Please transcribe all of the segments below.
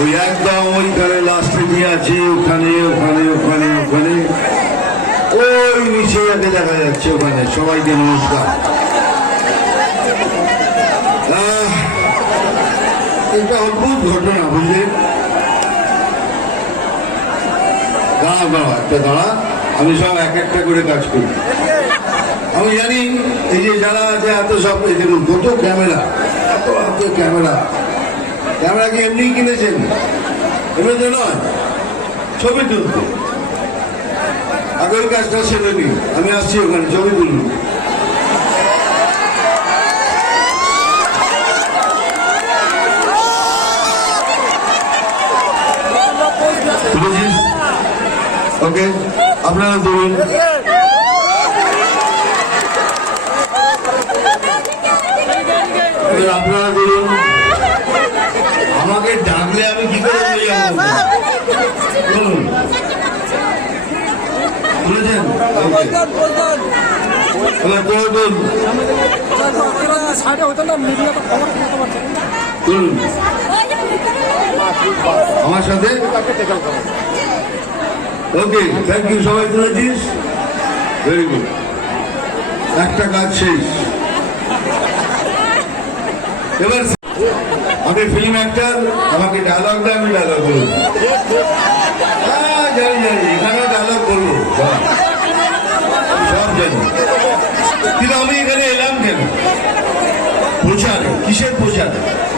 ওই একদম ওইখানে লাস্টে দিয়ে আছে, ওখানে ওখানে ওখানে ওখানে। ওই নিচে যাকে দেখা যাচ্ছে ওখানে, সবাইকে নমস্কার। এটা অদ্ভুত ঘটনা বুঝলেন দাঁড়া দাঁড়া একটা দাঁড়া। আমি সব এক একটা করে কাজ করি। আমি জানি, এই যে যারা আছে, এত সব, এই কত ক্যামেরা এত এত ক্যামেরা ক্যামেরা কি এমনি কিনেছেন। এমনিতে নয়। ছবি তুলতে। আগের কাজটা সেরে নি। আমি আসছি ওখানে, ছবি তুলুন তুলেছিস ওকে, আপনারা তুলুন আপনারা বলুন আমাকে ডাকলে আমি কি করে বলুন। আমার সাথে? ওকে থ্যাংক ইউ সবাই তুলেছিস ভেরি গুড একটা কাজ শেষ। এবার আমি ফিল্ম অ্যাক্টর আমাকে ডায়লগ দেয় আমি ডায়লগ বলব হ্যাঁ, জানি জানি এখানে ডায়লগ বলব সব। জানি। কিন্তু আমি এখানে এলাম কেন? প্রচার কিসের প্রচার?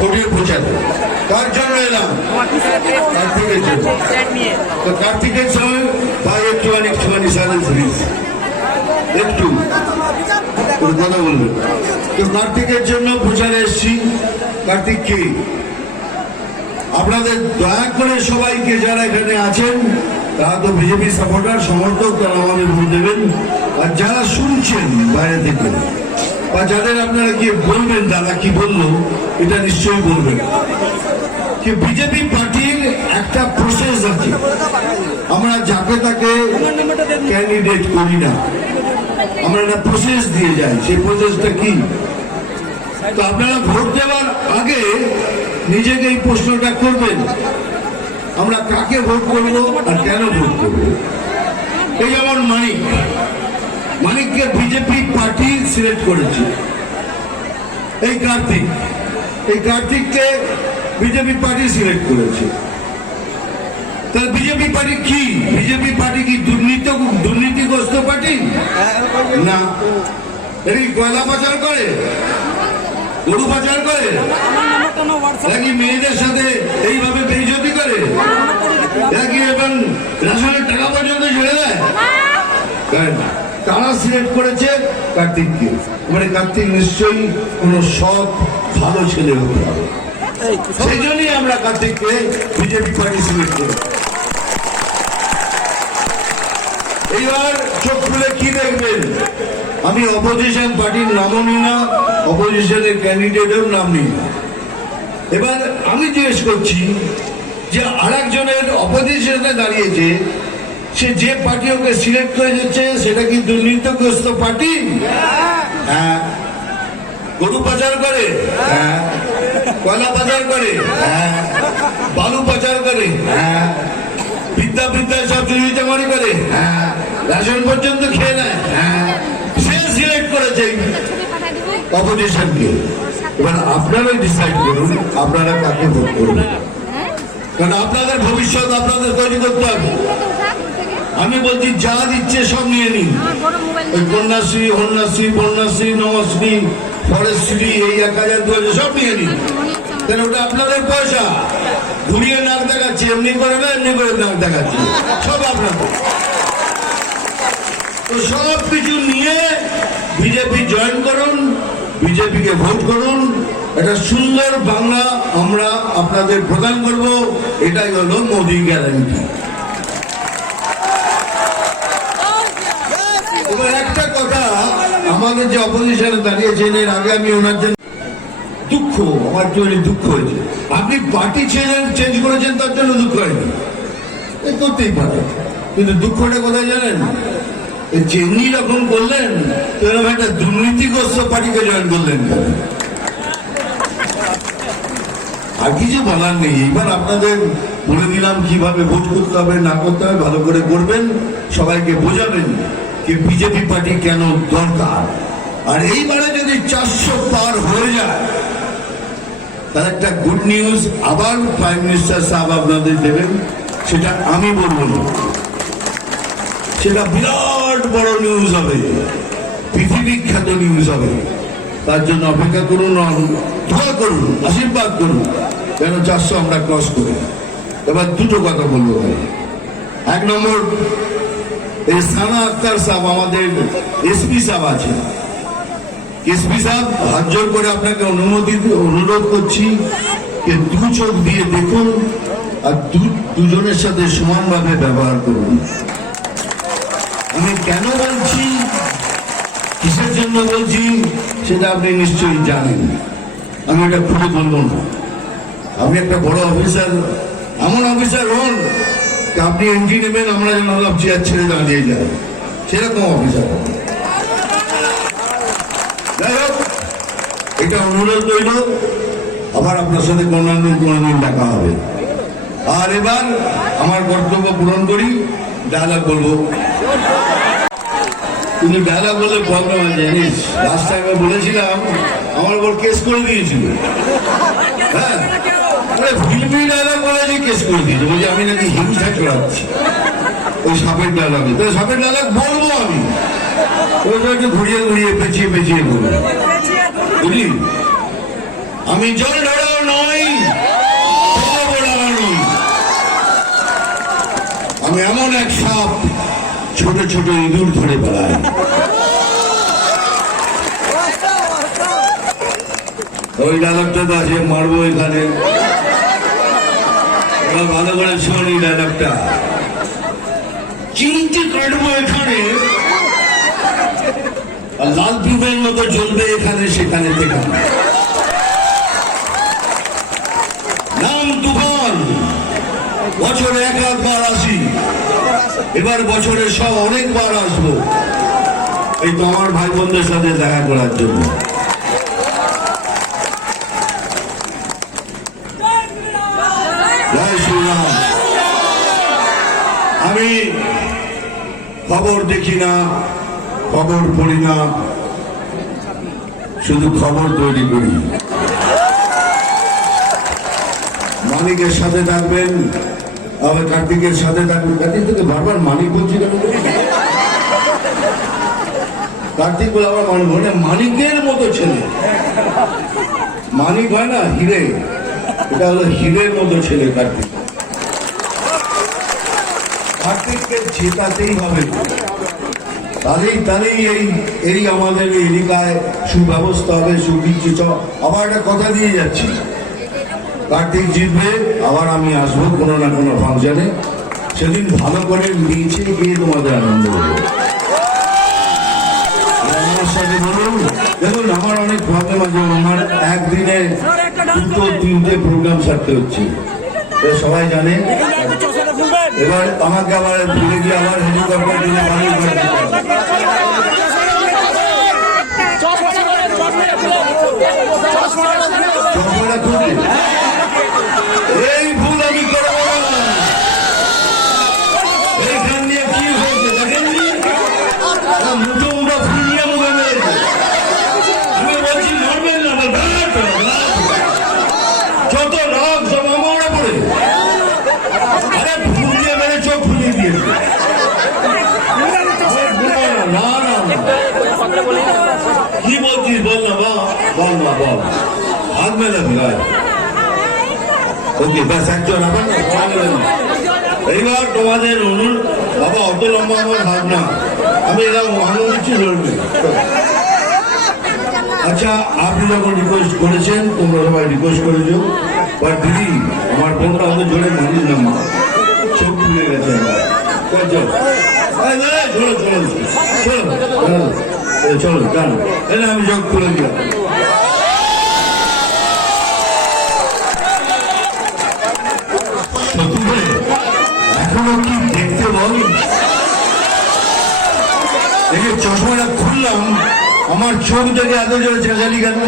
ভোটের প্রচার। কার জন্য এলাম? কার্তিকের জন্য। তো কার্তিকের সময় ভাই একটুখানি একটুখানি সাইলেন্স একটু। ওর কথা বলবেন তো কার্তিকের জন্য প্রচারে এসছি। কার্তিক কে? আপনাদের দয়া করে সবাইকে যারা এখানে আছেন, তারা তো বিজেপি সাপোর্টার, সমর্থক, তারা আমাদের ভোট দেবেন। আর যারা শুনছেন বাইরে থেকে, বা যাদের আপনারা গিয়ে বলবেন, দাদা কি বলল, এটা নিশ্চয়ই বলবেন। যে বিজেপি পার্টির একটা প্রসেস আছে। আমরা যাকে তাকে ক্যান্ডিডেট করি না। আমরা একটা প্রসেস দিয়ে যাই। সেই প্রসেসটা কি? তো আপনারা ভোট দেওয়ার আগে নিজেকে এই প্রশ্নটা করবেন। আমরা কাকে ভোট করব আর কেন ভোট করব? এই যেমন মানিক। মানিককে বিজেপি পার্টি সিলেক্ট করেছে। এই কার্তিক। এই কার্তিককে বিজেপি পার্টি সিলেক্ট করেছে। তাহলে বিজেপি পার্টি কি? বিজেপি পার্টি কি দুর্নীতি, দুর্নীতিগ্রস্ত পার্টি? না। এটা কি কয়লা পাচার করে? গরু পাচার করে? নাকি মেয়েদের সাথে এইভাবে বেইজ্জতি করে? এরা কি এবং রেশনের টাকা পর্যন্ত দেয়? দেয় তারা সিলেক্ট করেছে? কার্তিককে। মানে কার্তিক নিশ্চয়ই কোন সৎ, ভালো ছেলে হতে হবে। সেই জন্যই আমরা কার্তিককে বিজেপি পার্টি সিলেক্ট করি। এইবার চোখ খুলে কি দেখবেন? আমি অপোজিশন পার্টির নামও নিই না অপোজিশনের ক্যান্ডিডেটের নাম নিই না। এবার আমি জিজ্ঞেস করছি যে আর একজনের অপোজিশনে দাঁড়িয়েছে সে যে পার্টি ওকে সিলেক্ট করে দিচ্ছে সেটা কি দুর্নীতিগ্রস্ত পার্টি হ্যাঁ। গরু পাচার করে? হ্যাঁ। কয়লা পাচার করে হ্যাঁ। বালু পাচার করে হ্যাঁ। বিদ্যা বিদ্যা সব চুরি চামারি করে হ্যাঁ। রেশন পর্যন্ত খেয়ে নেয়। হ্যাঁ। সে সিলেক্ট করেছে অপোজিশনকে এবার আপনারাই ডিসাইড করুন আপনারা কাকে ভোট করবেন। কারণ আপনাদের ভবিষ্যৎ আপনাদের তৈরি করতে হবে। আমি বলছি যা দিচ্ছে সব নিয়ে নিন। ওই কন্যাশ্রী কন্যাশ্রী বন্যাশ্রী নমশ্রী ফরেস্ট্রি এই এক হাজার দু হাজার সব নিয়ে নিন। কেন ওটা আপনাদের পয়সা? ঘুরিয়ে নাক দেখাচ্ছে, এমনি করে না, এমনি করে নাক দেখাচ্ছে। সব আপনাদের। তো সব কিছু নিয়ে বিজেপি জয়েন করুন বিজেপিকে ভোট করুন। একটা সুন্দর বাংলা আমরা আপনাদের প্রদান করব, এটাই হলো মোদি গ্যারান্টি এবার একটা কথা আমাদের যে অপোজিশনে দাঁড়িয়েছেন, এর আগে আমি ওনার জন্য দুঃখ, আমার জন্য দুঃখ হয়েছে। আপনি পার্টি ছেড়ে চেঞ্জ করেছেন, তার জন্য দুঃখ হয়নি। এ করতেই পারে। কিন্তু দুঃখটা কোথায় জানেন? যেমনি রকম করলেন এরকম একটা দুর্নীতিগ্রস্ত পার্টিকে জয়েন করলেন আর কিছু বলার নেই। এইবার আপনাদের বলে দিলাম কীভাবে ভোট করতে হবে, না করতে হবে, ভালো করে করবেন, সবাইকে বোঝাবেন যে বিজেপি পার্টি কেন দরকার। আর এইবারে যদি চারশো পার হয়ে যায়, তার একটা গুড নিউজ আবার প্রাইম মিনিস্টার সাহেব আপনাদের দেবেন, সেটা আমি বলব সেটা বিরাট বড় নিউজ হবে, পৃথিবী খ্যাত নিউজ হবে। তার জন্য অপেক্ষা করুন দোয়া করুন, আশীর্বাদ করুন, যেন চারশো আমরা ক্রস করি। এবার দুটো কথা বলব। এক নম্বর, এই সানা আক্তার সাহেব আমাদের এসপি সাহেব আছে এসপি সাহেব, হাত জোর করে আপনাকে অনুমতি অনুরোধ করছি যে দু চোখ দিয়ে দেখুন আর দুজনের সাথে সমানভাবে ব্যবহার করুন। আমি কেন বলছি? কিসের জন্য বলছি? সেটা আপনি নিশ্চয়ই জানেন। আমি এটা খুলে বলব না। আপনি একটা বড় অফিসার এমন অফিসার হন আপনি এন্ট্রি নেবেন, আমরা যেন হলাম চেয়ার ছেড়ে দাঁড়িয়ে যাই। সেরকম অফিসার। যাই হোক, এটা অনুরোধ রইল। আবার আপনার সাথে কোনোদিন কোনোদিন দেখা হবে। আর এবার আমার কর্তব্য পূরণ করি ডায়লগ বলব। কিন্তু ডায়লগ বললে প্রবলেম আছে জানিস। লাস্ট বলেছিলাম, আমার উপর কেস করে দিয়েছিল। হ্যাঁ? ফিল্মি ডায়লগ বলেছি কেস করে বলছি আমি নাকি হিংসা চড়াচ্ছি ওই সাপের ডায়লগে তো সাপের ডায়লগ বলব আমি। একটু ঘুরিয়ে ঘুরিয়ে পেঁচিয়ে পেঁচিয়ে বলব। বুঝলি? আমি জল নই। আমি এমন এক সাপ, ছোট ছোট ইঁদুর ধরে বেড়াই ওই ডায়লগটা তো আছে মারবো এখানে। ভালো করে শোন ডায়লগটা। চিনতে কাটবো এখানে। লাল পিঁপের মতো জ্বলবে এখানে, সেখানে সেখানে নাম তুফান। বছরে এক একবার আসি। এবার বছরে সব অনেকবার আসব। এই তো আমার ভাই বোনদের সাথে দেখা করার জন্য জয় শ্রীরাম আমি খবর দেখি না, খবর পড়ি না। শুধু খবর তৈরি করি। মালিকের সাথে থাকবেন, আবার কার্তিকের সাথে থাকবেন। কার্তিক থেকে বারবার মালিক বলছি কেন কার্তিক বলে আমার মনে মনে মালিকের মতো ছেলে। মালিক হয় না, হিরে। এটা হলো হিরের মতো ছেলে কার্তিক। কার্তিককে জেতাতেই হবে। তাহলেই তাহলেই এই এই আমাদের এলাকায় সুব্যবস্থা হবে সুবিচ্ছিত আবার একটা কথা দিয়ে যাচ্ছি। কার্তিক জিতবে আবার আমি আসব কোনো না কোনো ফাংশনে। সেদিন ভালো করে নিচে গিয়ে তোমাদের আনন্দ দেখুন, আমার অনেক প্রবলেম আছে, আমার একদিনে দুটো, তিনটে প্রোগ্রাম সারতে হচ্ছে। সবাই জানে। এবার আমাকে আবার ভুলে গিয়ে আবার হেলিকপ্টার? মুঠো মুঠো ফুলিয়ে মুখে মেরেছে। আমি বলছি মরবেন না, বলে, "দাঁড়াও তো, দাঁড়াও তো।" যত রাগ সব আমার উপরে। আরে ফুল দিয়ে মেরে চোখ ফুলিয়ে দিয়েছে। না, না, না। কি বলছিস বল না বা বল না বল। হাত মেলাবি গায়ে ওকে ব্যাস একজন আবার। এইবার তোমাদের অনুর বাবা অত লম্বা আমার হাত না। আমি এরকম ভালো দিচ্ছি লড়বে আচ্ছা আপনি যখন রিকোয়েস্ট করেছেন তোমরা সবাই রিকোয়েস্ট করেছ বাট দিদি আমার বোনটা অত জোরে মানিস না মা। চোখ খুলে গেছে চল, চল। চলো চলো। চলো আমি চোখ খুলে দিলাম। এখনও কি দেখতে বল দেখে চশমাটা খুললাম, আমার চোখ থেকে এত জোরে চেঁচালি কেন?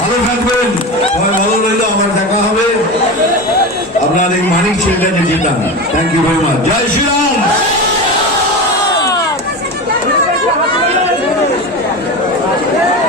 ভালো থাকবেন, সবাই ভালো রইল আমার দেখা হবে। আপনার এই মানিক ছেলেটাকে যেতাম। থ্যাংক ইউ ভেরি মাচ জয় শ্রীরাম! Yeah.